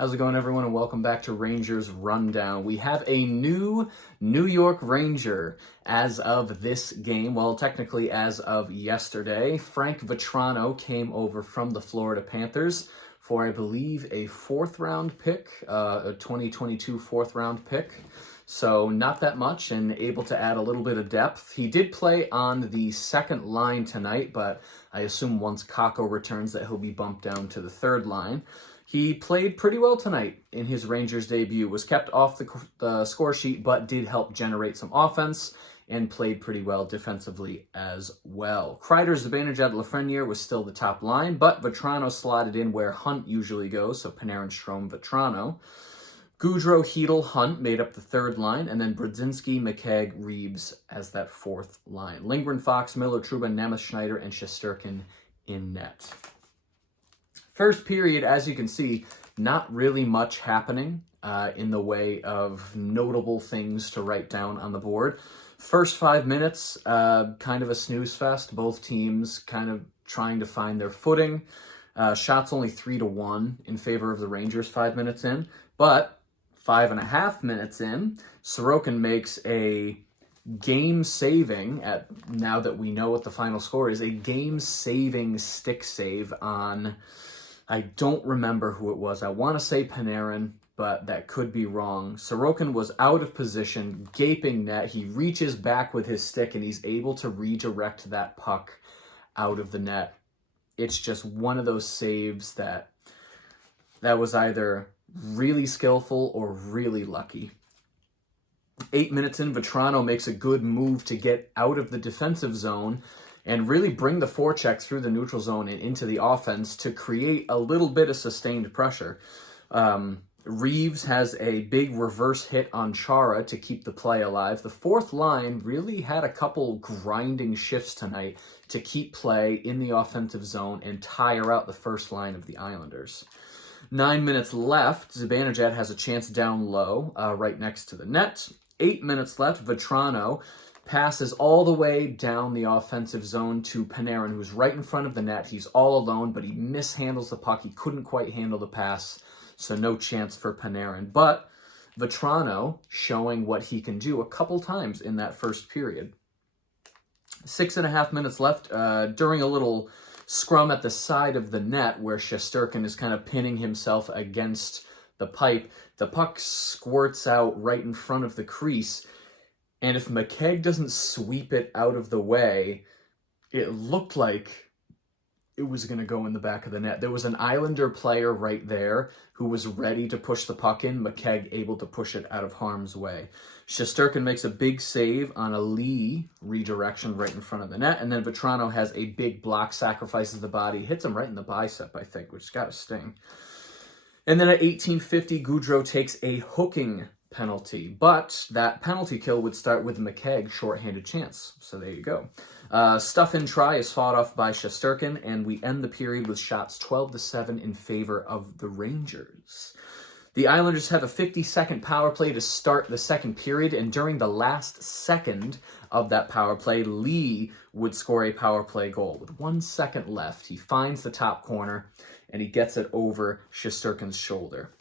How's it going, everyone, and welcome back to Rangers Rundown. We have a new New York Ranger as of this game. Well, technically as of yesterday. Frank Vatrano came over from the Florida Panthers for, I believe, a fourth-round pick, a 2022 fourth-round pick. So not that much, and able to add a little bit of depth. He did play on the second line tonight, but I assume once Kakko returns that he'll be bumped down to the third line. He played pretty well tonight in his Rangers debut, was kept off the score sheet, but did help generate some offense and played pretty well defensively as well. Kreider, Zibanejad, Lafreniere was still the top line, but Vatrano slotted in where Hunt usually goes, so Panarin, Strome, Vatrano. Gaudreau, Hedl, Hunt made up the third line, and then Brodzinski, McKegg, Reeves as that fourth line. Lindgren, Fox, Miller, Trouba, Nemeth, Schneider, and Shesterkin in net. First period, as you can see, not really much happening in the way of notable things to write down on the board. First 5 minutes, kind of a snooze fest. Both teams kind of trying to find their footing. Shots only 3-1 in favor of the Rangers 5 minutes in. But 5.5 minutes in, Sorokin makes a game-saving, now that we know what the final score is, a game-saving stick save on... I don't remember who it was. I want to say Panarin, but that could be wrong. Sorokin was out of position, gaping net. He reaches back with his stick, and he's able to redirect that puck out of the net. It's just one of those saves that was either really skillful or really lucky. 8 minutes in, Vatrano makes a good move to get out of the defensive zone and really bring the forecheck through the neutral zone and into the offense to create a little bit of sustained pressure. Reeves has a big reverse hit on Chara to keep the play alive. The fourth line really had a couple grinding shifts tonight to keep play in the offensive zone and tire out the first line of the Islanders. 9 minutes left. Zibanejad has a chance down low, right next to the net. 8 minutes left. Vatrano passes all the way down the offensive zone to Panarin, who's right in front of the net. He's all alone, but he mishandles the puck. He couldn't quite handle the pass, so no chance for Panarin. But Vatrano showing what he can do a couple times in that first period. 6.5 minutes left. During a little scrum at the side of the net where Shesterkin is kind of pinning himself against the pipe, the puck squirts out right in front of the crease. And if McKegg doesn't sweep it out of the way, it looked like it was going to go in the back of the net. There was an Islander player right there who was ready to push the puck in. McKegg able to push it out of harm's way. Shesterkin makes a big save on a Lee redirection right in front of the net. And then Vatrano has a big block, sacrifices the body, hits him right in the bicep, I think, which has got to sting. And then at 18:50, Gaudreau takes a hooking penalty, but that penalty kill would start with McKegg shorthanded chance. So there you go. Stuff in try is fought off by Shesterkin, and we end the period with shots 12-7 in favor of the Rangers. The Islanders have a 50-second power play to start the second period, and during the last second of that power play, Lee would score a power play goal. With 1 second left, he finds the top corner, and he gets it over Shesterkin's shoulder.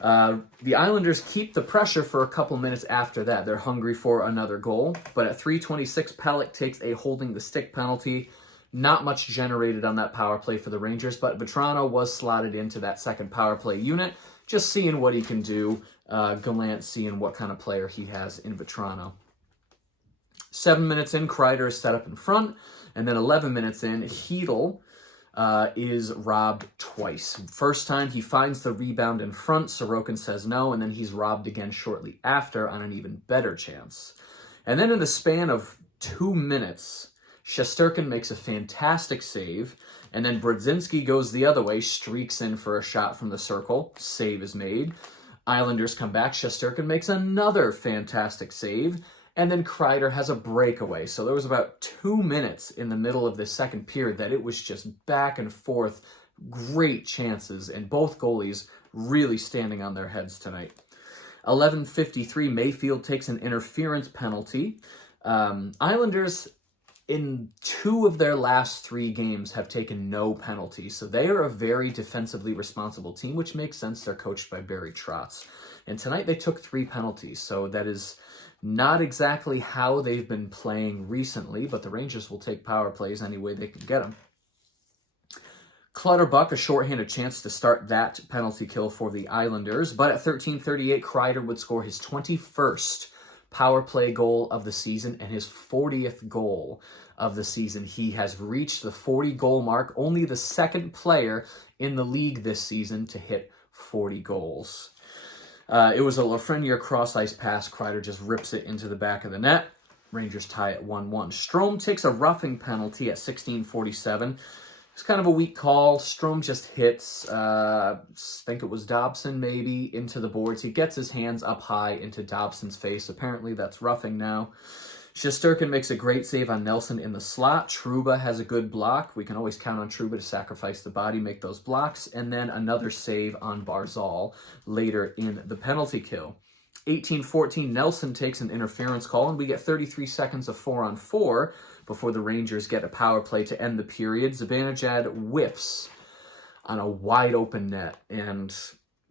The Islanders keep the pressure for a couple minutes after that. They're hungry for another goal, but at 3:26, Pelech takes a holding the stick penalty. Not much generated on that power play for the Rangers, but Vatrano was slotted into that second power play unit, just seeing what he can do. Gallant seeing what kind of player he has in Vatrano. 7 minutes in, Kreider is set up in front, and then 11 minutes in, Hedl is robbed twice. First time, he finds the rebound in front. Sorokin says no, and then he's robbed again shortly after on an even better chance. And then in the span of 2 minutes, Shesterkin makes a fantastic save, and then Brodzinski goes the other way, streaks in for a shot from the circle. Save is made. Islanders come back. Shesterkin makes another fantastic save, and then Kreider has a breakaway. So there was about 2 minutes in the middle of the second period that it was just back and forth, great chances, and both goalies really standing on their heads tonight. 11:53, Mayfield takes an interference penalty. Islanders in 2 of their last 3 games have taken no penalties. So they are a very defensively responsible team, which makes sense. They're coached by Barry Trotz. And tonight they took 3 penalties. So that is not exactly how they've been playing recently, but the Rangers will take power plays any way they can get them. Clutterbuck, a shorthanded chance to start that penalty kill for the Islanders. But at 13:38, Kreider would score his 21st power play goal of the season and his 40th goal of the season. He has reached the 40-goal mark, only the second player in the league this season to hit 40 goals. It was a Lafreniere cross-ice pass. Kreider just rips it into the back of the net. Rangers tie at 1-1. Strome takes a roughing penalty at 16:47. It's kind of a weak call. Strome just hits, I think it was Dobson maybe, into the boards. He gets his hands up high into Dobson's face. Apparently that's roughing now. Shesterkin makes a great save on Nelson in the slot. Trouba has a good block. We can always count on Trouba to sacrifice the body, make those blocks. And then another save on Barzal later in the penalty kill. 18:14, Nelson takes an interference call, and we get 33 seconds of 4-on-4 before the Rangers get a power play to end the period. Zibanejad whiffs on a wide open net, and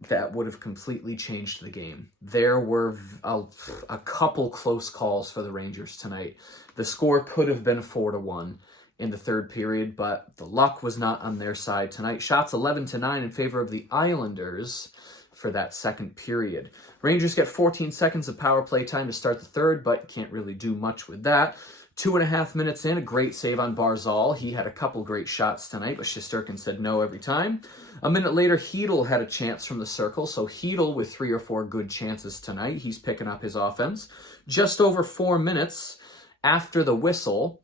that would have completely changed the game. There were a couple close calls for the Rangers tonight. The score could have been 4-1 in the third period, but the luck was not on their side tonight. Shots 11-9 in favor of the Islanders for that second period. Rangers get 14 seconds of power play time to start the third, but can't really do much with that. 2.5 minutes in, a great save on Barzal. He had a couple great shots tonight, but Shesterkin said no every time. A minute later, Hedl had a chance from the circle, so Hedl with 3 or 4 good chances tonight. He's picking up his offense. Just over 4 minutes after the whistle,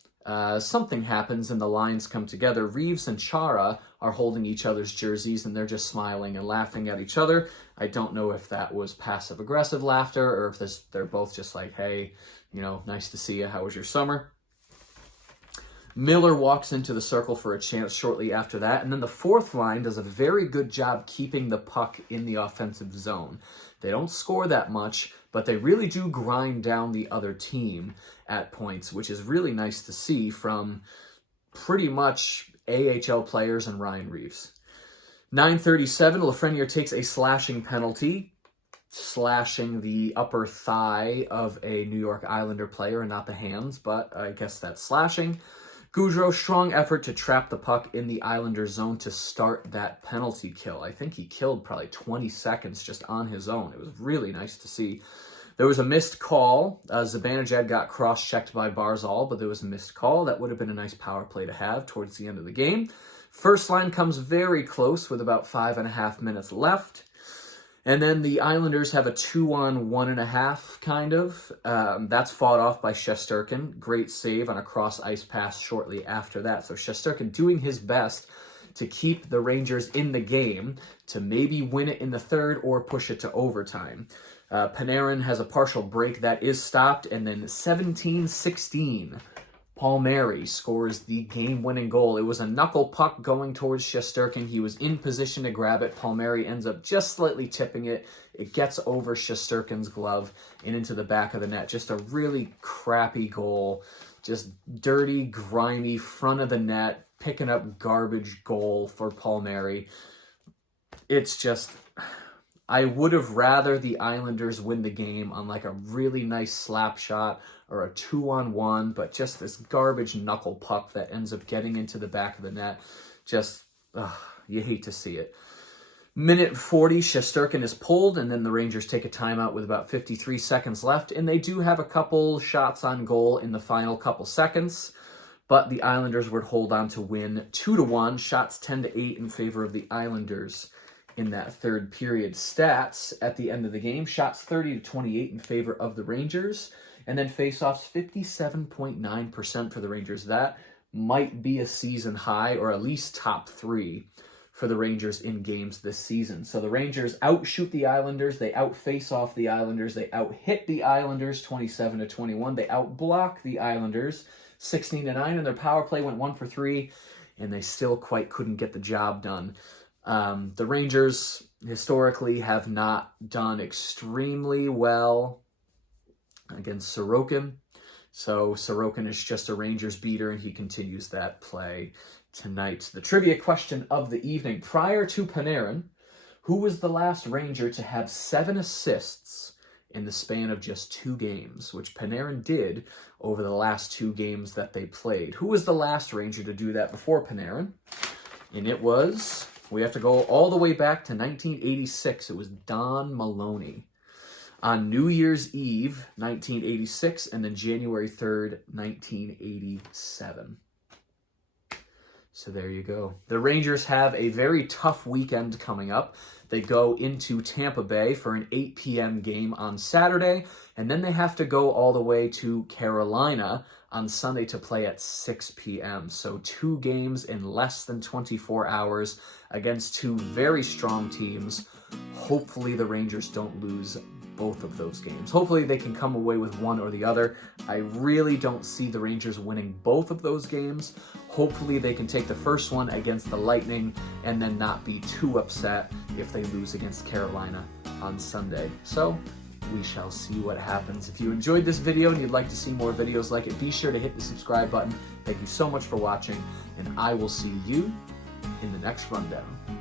something happens and the lines come together. Reeves and Chara are holding each other's jerseys, and they're just smiling and laughing at each other. I don't know if that was passive-aggressive laughter or if they're both just like, hey, nice to see you. How was your summer? Miller walks into the circle for a chance shortly after that. And then the fourth line does a very good job keeping the puck in the offensive zone. They don't score that much, but they really do grind down the other team at points, which is really nice to see from pretty much AHL players and Ryan Reeves. 9:37, Lafreniere takes a slashing penalty, slashing the upper thigh of a New York Islander player and not the hands, but I guess that's slashing. Gaudreau, strong effort to trap the puck in the Islander zone to start that penalty kill. I think he killed probably 20 seconds just on his own. It was really nice to see. There was a missed call. Zibanejad got cross-checked by Barzal, but there was a missed call. That would have been a nice power play to have towards the end of the game. First line comes very close with about 5.5 minutes left. And then the Islanders have a 2-on-1.5 kind of. That's fought off by Shesterkin. Great save on a cross-ice pass shortly after that. So Shesterkin doing his best to keep the Rangers in the game, to maybe win it in the third or push it to overtime. Panarin has a partial break that is stopped, and then 17-16. Palmieri scores the game-winning goal. It was a knuckle puck going towards Shesterkin. He was in position to grab it. Palmieri ends up just slightly tipping it. It gets over Shesterkin's glove and into the back of the net. Just a really crappy goal. Just dirty, grimy, front of the net, picking up garbage goal for Palmieri. It's just... I would have rather the Islanders win the game on like a really nice slap shot or a 2-on-1, but just this garbage knuckle puck that ends up getting into the back of the net. Just, you hate to see it. Minute 40, Shesterkin is pulled, and then the Rangers take a timeout with about 53 seconds left, and they do have a couple shots on goal in the final couple seconds, but the Islanders would hold on to win 2-1, shots 10-8 in favor of the Islanders in that third period. Stats at the end of the game: shots 30-28 in favor of the Rangers, and then faceoffs 57.9% for the Rangers. That might be a season high, or at least top 3 for the Rangers in games this season. So the Rangers outshoot the Islanders, they out-face off the Islanders, they out-hit the Islanders 27-21, they out-block the Islanders 16-9, and their power play went 1 for 3, and they still quite couldn't get the job done. The Rangers historically have not done extremely well against Sorokin. So Sorokin is just a Rangers beater, and he continues that play tonight. The trivia question of the evening. Prior to Panarin, who was the last Ranger to have 7 assists in the span of just 2 games, which Panarin did over the last 2 games that they played? Who was the last Ranger to do that before Panarin? And it was, we have to go all the way back to 1986. It was Don Maloney. On New Year's Eve, 1986, and then January 3rd, 1987. So there you go. The Rangers have a very tough weekend coming up. They go into Tampa Bay for an 8 p.m. game on Saturday, and then they have to go all the way to Carolina on Sunday to play at 6 p.m. So 2 games in less than 24 hours against 2 very strong teams. Hopefully the Rangers don't lose both of those games. Hopefully they can come away with one or the other. I really don't see the Rangers winning both of those games. Hopefully they can take the first one against the Lightning and then not be too upset if they lose against Carolina on Sunday. So we shall see what happens. If you enjoyed this video and you'd like to see more videos like it, be sure to hit the subscribe button. Thank you so much for watching, and I will see you in the next rundown.